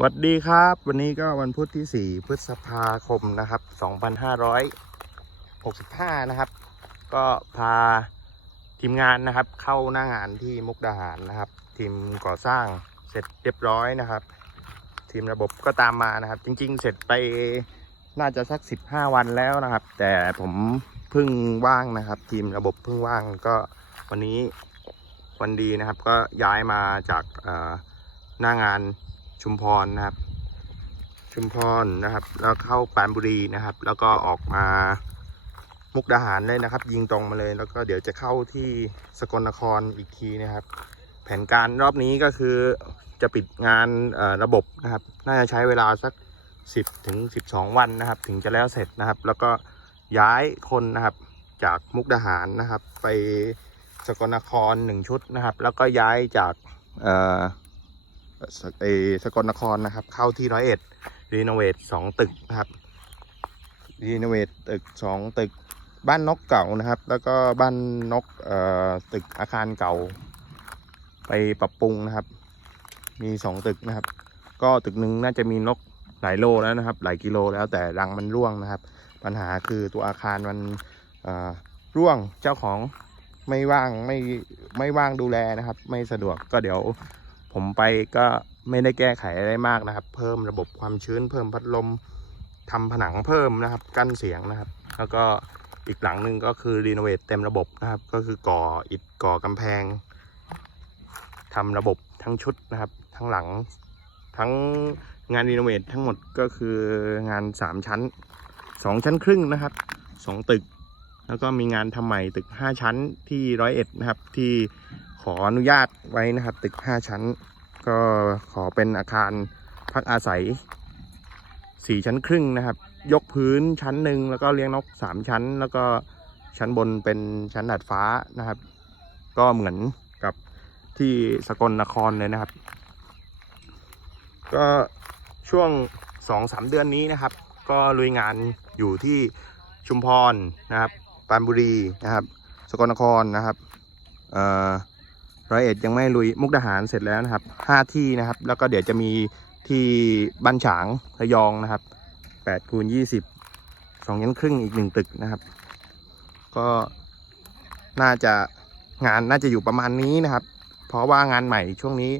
สวัสดีครับ วันนี้ก็วันพุธที่ 4 พฤษภาคมนะครับ 2565 นะครับ ก็พาทีมงานนะครับ เข้าหน้างานที่มุกดาหารนะครับ ทีมก่อสร้างเสร็จเรียบร้อยนะครับ ทีมระบบก็ตามมานะครับ จริง ๆ เสร็จไปน่าจะสัก 15 วันแล้วนะครับ แต่ผมเพิ่งว่างนะครับ ทีมระบบเพิ่งว่างก็วันนี้วันดีนะครับ ก็ย้ายมาจากหน้างาน ชุมพรนะครับ ชุมพรนะครับ แล้วเข้าปานบุรีนะครับ แล้วก็ออกมามุกดาหารเลยนะครับ ยิงตรงมาเลย แล้วก็เดี๋ยวจะเข้าที่สกลนครอีกทีนะครับ แผนการรอบนี้ก็คือจะปิดงานระบบนะครับ น่าจะใช้เวลาสัก 10ถึง12 วันนะครับ ถึงจะแล้วเสร็จนะครับ แล้วก็ย้ายคนนะครับจากมุกดาหารนะครับ ไปสกลนครหนึ่งชุดนะครับ แล้วก็ย้ายจาก เอสกลนครนะครับ เข้าที่ร้อยเอ็ดรีโนเวทสองตึกนะครับรีโนเวทตึกสองตึกบ้านนกเก่านะครับ แล้วก็บ้านนกเอ่อตึกอาคารเก่า ไปปรับปรุงนะครับ มีสองตึกนะครับ ก็ตึกหนึ่งน่าจะมีนกหลายโลแล้วนะครับ หลายกิโลแล้วแต่รังมันร่วงนะครับ ปัญหาคือตัวอาคารมันร่วงเจ้าของไม่ว่างไม่ไม่ว่างดูแลนะครับ ไม่สะดวกก็เดี๋ยว ผมไปก็ไม่ได้แก้ไขอะไรมากนะครับ เพิ่มระบบความชื้น เพิ่มพัดลมทำผนังเพิ่มนะครับ กั้นเสียงนะครับ แล้วก็อีกหลังหนึ่งก็คือรีโนเวทเต็มระบบนะครับ ก็คือก่ออิฐก่อกำแพงทำระบบทั้งชุดนะครับ ทั้งหลังทั้งงานรีโนเวททั้งหมดก็คืองานสามชั้นสองชั้นครึ่งนะครับสองตึก แล้วก็มีงานทำใหม่ตึกห้าชั้นที่ร้อยเอ็ดนะครับที่ ออนุญาตไว้นะครับ ตึก 5 ชั้น ก็ขอเป็นอาคารพักอาศัย 4 ชั้นครึ่งนะครับ ยกพื้นชั้นหนึ่งแล้วก็เลี้ยงนก 3 ชั้น แล้วก็ชั้นบนเป็นชั้นดาดฟ้านะครับ ก็เหมือนกับที่สกลนครเลยนะครับ ก็ช่วง 2-3 เดือนนี้นะครับ ก็ลุยงานอยู่ที่ชุมพรนะครับปรานบุรีนะครับ สกลนครนะครับ เอ่อ ร้อยเอ็ดยังไม่ลุยมุกดาหารเสร็จแล้วนะครับห้าที่นะครับ แล้วก็เดี๋ยวจะมีที่บ้านฉางระยองนะครับแปดคูณยี่สิบสองยันครึ่งอีกหนึ่งตึกนะครับ ก็น่าจะงานน่าจะอยู่ประมาณนี้นะครับ เพราะว่างานใหม่ช่วงนี้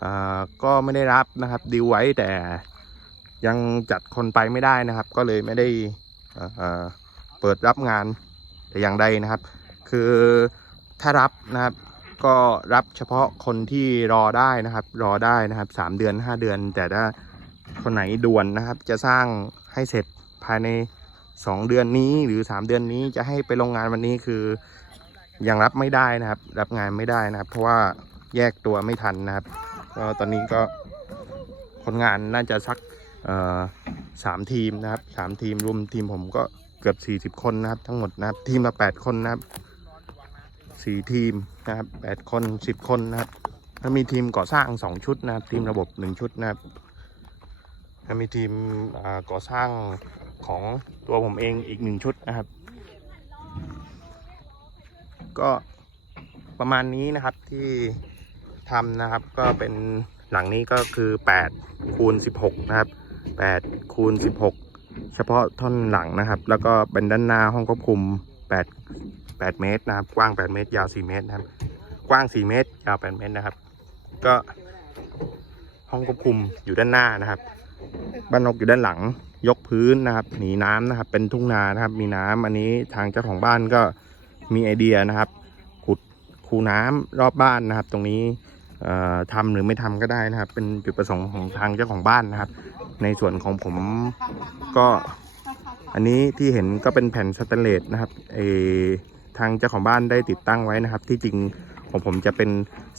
เออก็ไม่ได้รับนะครับดีไว้แต่ยังจัดคนไปไม่ได้นะครับ ก็เลยไม่ได้เปิดรับงานแต่อย่างใดนะครับ คือถ้ารับนะครับ ก็รับเฉพาะคนที่รอได้นะครับ รอได้นะครับสามเดือนห้าเดือน แต่ถ้าคนไหนด่วนนะครับ จะสร้างให้เสร็จภายในสองเดือนนี้หรือสามเดือนนี้จะให้ไปลงงานวันนี้คือยังรับไม่ได้นะครับ รับงานไม่ได้นะครับ เพราะว่าแยกตัวไม่ทันนะครับ ก็ตอนนี้ก็คนงานน่าจะสักสามทีมนะครับสามทีมรวมทีมผมก็เกือบสี่สิบคนนะครับ ทั้งหมดนะครับ ทีมละแปดคนนะครับ สี่ทีมนะครับแปดคนสิบคนนะครับแล้วมีทีมก่อสร้างสองชุดนะครับ ทีมระบบหนึ่งชุดนะครับแล้วมีทีมก่อสร้างของตัวผมเองอีกหนึ่งชุดนะครับ ก็ประมาณนี้นะครับที่ทำนะครับก็เป็นหลังนี้ก็คือ8คูณ16 นะครับ8คูณ16 เฉพาะท่อนหลังนะครับ แล้วก็เป็นด้านหน้าห้องควบคุม8 8 เมตรนะครับ กว้าง 8 เมตร ยาว 4 เมตรนะครับ กว้าง 4 เมตร ยาว 8 เมตรนะครับ ก็ห้องควบคุมอยู่ด้านหน้านะครับ บ้านนกอยู่ด้านหลัง ยกพื้นนะครับ หนีน้ำนะครับ เป็นทุ่งนานะครับ มีน้ำอันนี้ทางเจ้าของบ้านก็มีไอเดียนะครับ ขุดคูน้ำรอบบ้านนะครับ ตรงนี้เอ่อทำหรือไม่ทำก็ได้นะครับ เป็นจุดประสงค์ของทางเจ้าของบ้านนะครับ ในส่วนของผมก็อันนี้ที่เห็นก็เป็นแผ่นสแตนเลสนะครับเอ ทางเจ้าของบ้านได้ติดตั้งไว้นะครับ ที่จริงของผมจะเป็น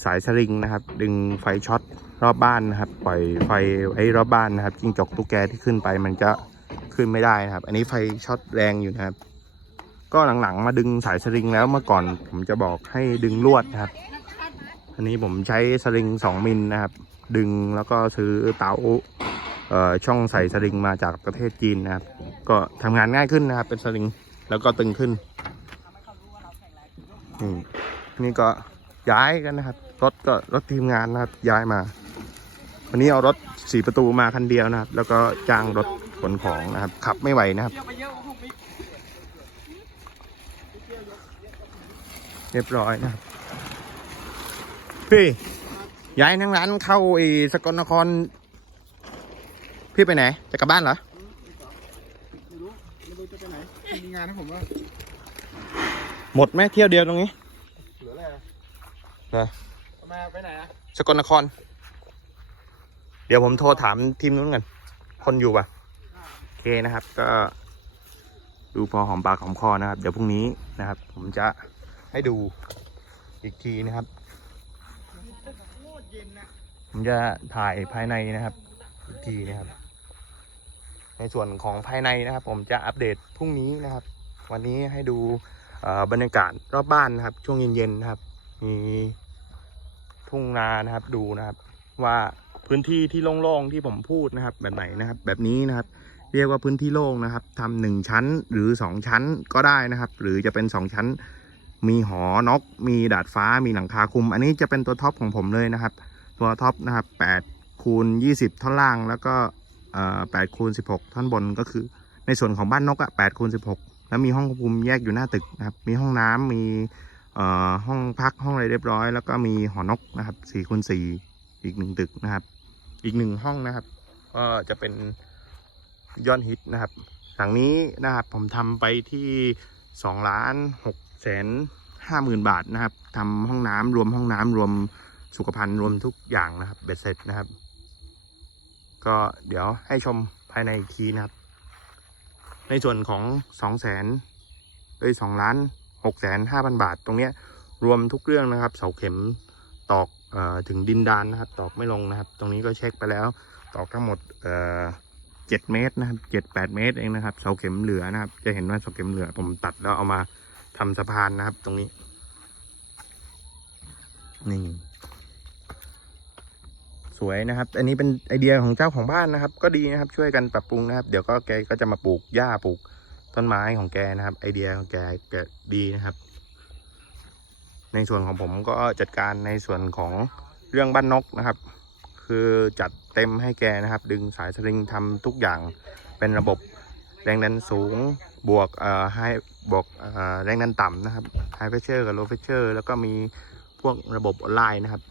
สายสลิงนะครับ ดึงไฟช็อตรอบบ้านนะครับ ปล่อยไฟไว้รอบบ้านนะครับจิ้งจกตุ๊กแกที่ขึ้นไปมันจะขึ้นไม่ได้นะครับ อันนี้ไฟช็อตแรงอยู่นะครับ ก็หลังๆมาดึงสายสลิงแล้วเมื่อก่อนผมจะบอกให้ดึงลวดนะครับ อันนี้ผมใช้สลิง2มิลนะครับ ดึงแล้วก็ซื้อเตาเอ่อช่องใส่สลิงมาจากประเทศจีนนะครับ ก็ทำงานง่ายขึ้นนะครับ เป็นสลิงแล้วก็ตึงขึ้น อืมนี่ก็ย้ายกันนะครับ รถก็รถทีมงานนะครับย้ายมา วันนี้เอารถสี่ประตูมาคันเดียวนะครับ แล้วก็จ้างรถขนของนะครับ ขับไม่ไหวนะครับ เรียบร้อยนะครับพี่ย้ายทั้งร้านเข้าไอ้สกลนคร พี่ไปไหน จะกลับบ้านเหรอไม่รู้ไม่รู้จะไปไหนมีงานให้ผมว่า หมดไหมเที่ยวเดียวตรงนี้เหลืออะไรอะเหรอทำไมไปไหนอะสกลนคร เดี๋ยวผมโทรถามทีมนู้นกันคนอยู่ป่ะโอเคนะครับ ก็ ดูพอหอมปากหอมคอนะครับ เดี๋ยวพรุ่งนี้นะครับ ผมจะให้ดูอีกทีนะครับผมจะถ่ายภายในนะครับอีกทีนะครับ ในส่วนของภายในนะครับ ผมจะอัปเดตพรุ่งนี้นะครับ วันนี้ให้ดูเอ่อ บรรยากาศรอบบ้านนะครับ ช่วงเย็นๆนะครับ มีทุ่งนานะครับดูนะครับ ว่าพื้นที่ที่โล่งๆที่ผมพูดนะครับ แบบไหนนะครับ แบบนี้นะครับ เรียกว่าพื้นที่โล่งนะครับทำหนึ่งชั้นหรือสองชั้นก็ได้นะครับ หรือจะเป็นสองชั้น มีหอนก มีดาดฟ้า มีหลังคาคุม อันนี้จะเป็นตัวท็อปของผมเลยนะครับ ตัวท็อปนะครับ8คูณ20ท่อนล่างแล้วก็เอ่อ8คูณ16ท่อนบนก็คือ ในส่วนของบ้านนกอะ8คูณ16 แล้วมีห้องควบคุมแยกอยู่หน้าตึกนะครับ มีห้องน้ำมีห้องพักห้องอะไรเรียบร้อย แล้วก็มีหอนกนะครับ4คูณ4อีกหนึ่งตึกนะครับ อีกหนึ่งห้องนะครับ ก็จะเป็นยอดฮิตนะครับหลังนี้นะครับผมทำไปที่2ล้าน6แสนห้าหมื่นบาทนะครับทำห้องน้ำรวมห้องน้ำรวมสุขภัณฑ์รวมทุกอย่างนะครับเบ็ดเสร็จนะครับ ก็เดี๋ยวให้ชมภายในอีกทีนะครับ ในส่วนของ2 0 0แสนเอ้ยสองล้าน6แสนห้าพันบาท ตรงเนี้ยรวมทุกเรื่องนะครับเสาเข็มตอกเอ่อถึงดินดานนะครับ ตอกไม่ลงนะครับ ตรงนี้ก็เช็คไปแล้ว ตอกทั้งหมดเอ่อเจ็ดเมตรนะครับเจ็ดแปดเมตรเองนะครับเสาเข็มเหลือนะครับ จะเห็นว่าเสาเข็มเหลือผมตัดแล้วเอามาทำสะพานนะครับ ตรงนี้นี่ สวยนะครับ อันนี้เป็นไอเดียของเจ้าของบ้านนะครับ ก็ดีนะครับช่วยกันปรับปรุงนะครับ เดี๋ยวก็แกก็จะมาปลูกหญ้าปลูกต้นไม้ของแกนะครับ ไอเดียของแกแกดีนะครับ ในส่วนของผมก็จัดการในส่วนของเรื่องบ้านนกนะครับ คือจัดเต็มให้แกนะครับ ดึงสายสลิงทำทุกอย่างเป็นระบบแรงดันสูงบวกเอ่อให้บวกเอ่อแรงดันต่ำนะครับไฮเพชเชอร์กับโลเพชเชอร์แล้วก็มีพวกระบบออนไลน์นะครับ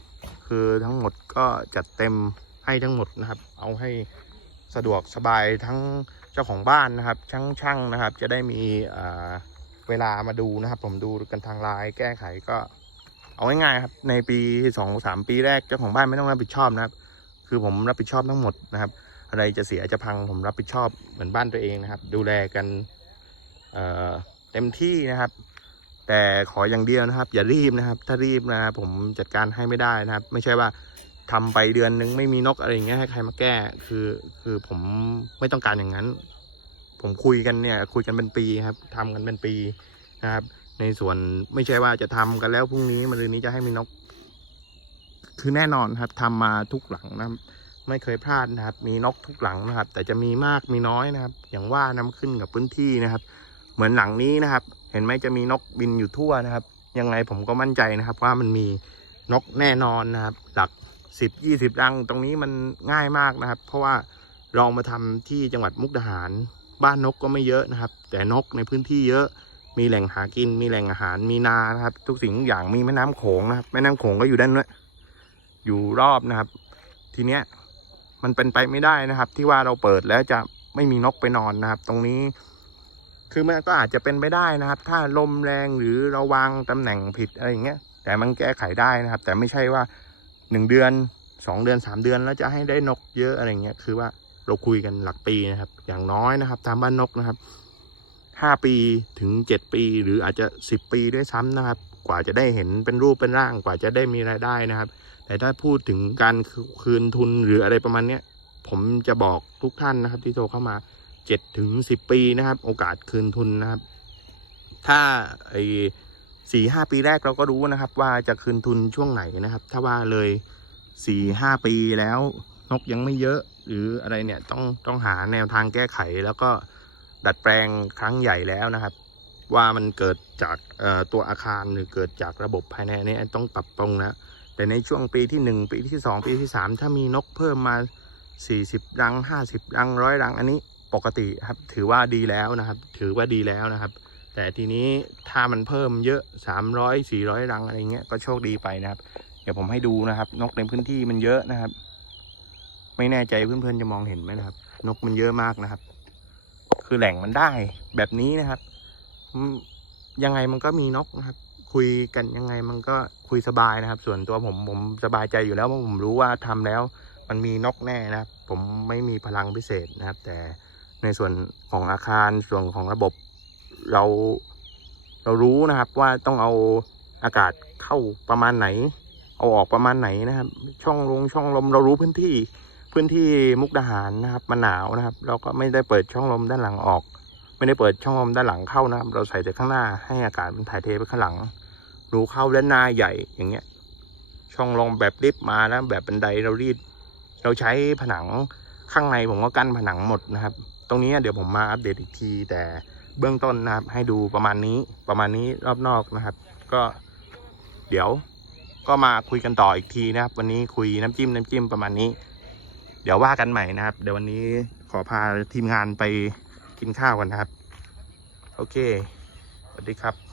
คือทั้งหมดก็จัดเต็มให้ทั้งหมดนะครับ เอาให้สะดวกสบายทั้งเจ้าของบ้านนะครับ ช่างช่างนะครับ จะได้มีเวลามาดูนะครับ ผมดูกันทางไลน์แก้ไขก็ เอาง่ายๆครับ ในปีสองสามปีแรกเจ้าของบ้านไม่ต้องรับผิดชอบนะครับ คือผมรับผิดชอบทั้งหมดนะครับ อะไรจะเสียจะพังผมรับผิดชอบเหมือนบ้านตัวเองนะครับ ดูแลกันเเต็มที่นะครับ แต่ขออย่างเดียวนะครับ อย่ารีบนะครับ ถ้ารีบนะครับผมจัดการให้ไม่ได้นะครับ ไม่ใช่ว่าทำไปเดือนนึงไม่มีนกอะไรอย่างเงี้ยให้ใครมาแก้ คือคือผมไม่ต้องการอย่างนั้น ผมคุยกันเนี่ย คุยกันเป็นปีครับทำกันเป็นปีนะครับ ในส่วนไม่ใช่ว่าจะทำกันแล้วพรุ่งนี้มะรืนนี้จะให้มีนก คือแน่นอนครับทำมาทุกหลังนะครับไม่เคยพลาดนะครับ มีนกทุกหลังนะครับ แต่จะมีมากมีน้อยนะครับ อย่างว่านํขึ้นกับพื้นที่นะครับ เหมือนหลังนี้นะครับ เห็นไหมจะมีนกบินอยู่ทั่วนะครับ ยังไงผมก็มั่นใจนะครับ ว่ามันมีนกแน่นอนนะครับ หลักสิบยี่สิบรังตรงนี้มันง่ายมากนะครับ เพราะว่าลองมาทำที่จังหวัดมุกดาหาร บ้านนกก็ไม่เยอะนะครับ แต่นกในพื้นที่เยอะ มีแหล่งหากิน มีแหล่งอาหาร มีนานะครับ ทุกสิ่งทุกอย่างมีแม่น้ำโขงนะครับ แม่น้ำโขงก็อยู่ด้านนู้นอยู่รอบนะครับ ทีเนี้ยมันเป็นไปไม่ได้นะครับ ที่ว่าเราเปิดแล้วจะไม่มีนกไปนอนนะครับ ตรงนี้ คือมันก็อาจจะเป็นไปได้นะครับ ถ้าลมแรงหรือเราวางตำแหน่งผิดอะไรอย่างเงี้ย แต่มันแก้ไขได้นะครับ แต่ไม่ใช่ว่าหนึ่งเดือนสองเดือนสามเดือนแล้วจะให้ได้นกเยอะอะไรเงี้ย คือว่าเราคุยกันหลักปีนะครับ อย่างน้อยนะครับตามบ้านนกนะครับห้าปีถึงเจ็ดปี หรืออาจจะสิบปีด้วยซ้ำนะครับ กว่าจะได้เห็นเป็นรูปเป็นร่างกว่าจะได้มีรายได้นะครับ แต่ถ้าพูดถึงการคืนทุนหรืออะไรประมาณเนี้ยผมจะบอกทุกท่านนะครับที่โทรเข้ามา เจ็ดถึงสิบปีนะครับ โอกาสคืนทุนนะครับ ถ้าไอ้สี่ห้าปีแรกเราก็รู้นะครับ ว่าจะคืนทุนช่วงไหนนะครับ ถ้าว่าเลยสี่ห้าปีแล้วนกยังไม่เยอะหรืออะไรเนี่ยต้องต้องหาแนวทางแก้ไขแล้วก็ดัดแปลงครั้งใหญ่แล้วนะครับ ว่ามันเกิดจากตัวอาคารหรือเกิดจากระบบภายในนี้ต้องปรับปรุงนะแต่ในช่วงปีที่หนึ่งปีที่สองปีที่สามถ้ามีนกเพิ่มมาสี่สิบรังห้าสิบรังร้อยรังอันนี้ ปกติครับ ถือว่าดีแล้วนะครับ ถือว่าดีแล้วนะครับ แต่ทีนี้ถ้ามันเพิ่มเยอะสามร้อยสี่ร้อยรังอะไรเงี้ยก็โชคดีไปนะครับ เดี๋ยวผมให้ดูนะครับ นกในพื้นที่มันเยอะนะครับ ไม่แน่ใจเพื่อนๆจะมองเห็นไหมนะครับ นกมันเยอะมากนะครับ คือแหล่งมันได้แบบนี้นะครับยังไงมันก็มีนกนะครับ คุยกันยังไงมันก็คุยสบายนะครับ ส่วนตัวผมผมสบายใจอยู่แล้วเพราะผมรู้ว่าทำแล้ว มันมีนกแน่นะครับ ผมไม่มีพลังพิเศษนะครับ แต่ ในส่วนของอาคารส่วนของระบบ เราเรารู้นะครับว่าต้องเอาอากาศเข้าประมาณไหน เอาออกประมาณไหนนะครับ ช่องลงช่องลมเรารู้พื้นที่พื้นที่มุกดาหารนะครับมันหนาวนะครับ เราก็ไม่ได้เปิดช่องลมด้านหลังออก ไม่ได้เปิดช่องลมด้านหลังเข้านะครับ เราใส่แต่ข้างหน้าให้อากาศมันถ่ายเทไปข้างหลัง รูเข้าด้านหน้าใหญ่อย่างเงี้ย ช่องลมแบบลิฟต์มานะแบบบันไดเรารีด เราใช้ผนังข้างในผมก็กั้นผนังหมดนะครับ ตรงนี้เดี๋ยวผมมาอัปเดตอีกที แต่เบื้องต้นนะครับ ให้ดูประมาณนี้ประมาณนี้รอบนอกนะครับ ก็เดี๋ยวก็มาคุยกันต่ออีกทีนะครับ วันนี้คุยน้ำจิ้มน้ำจิ้มประมาณนี้ เดี๋ยวว่ากันใหม่นะครับ เดี๋ยววันนี้ขอพาทีมงานไปกินข้าวกันนะครับ โอเคสวัสดีครับ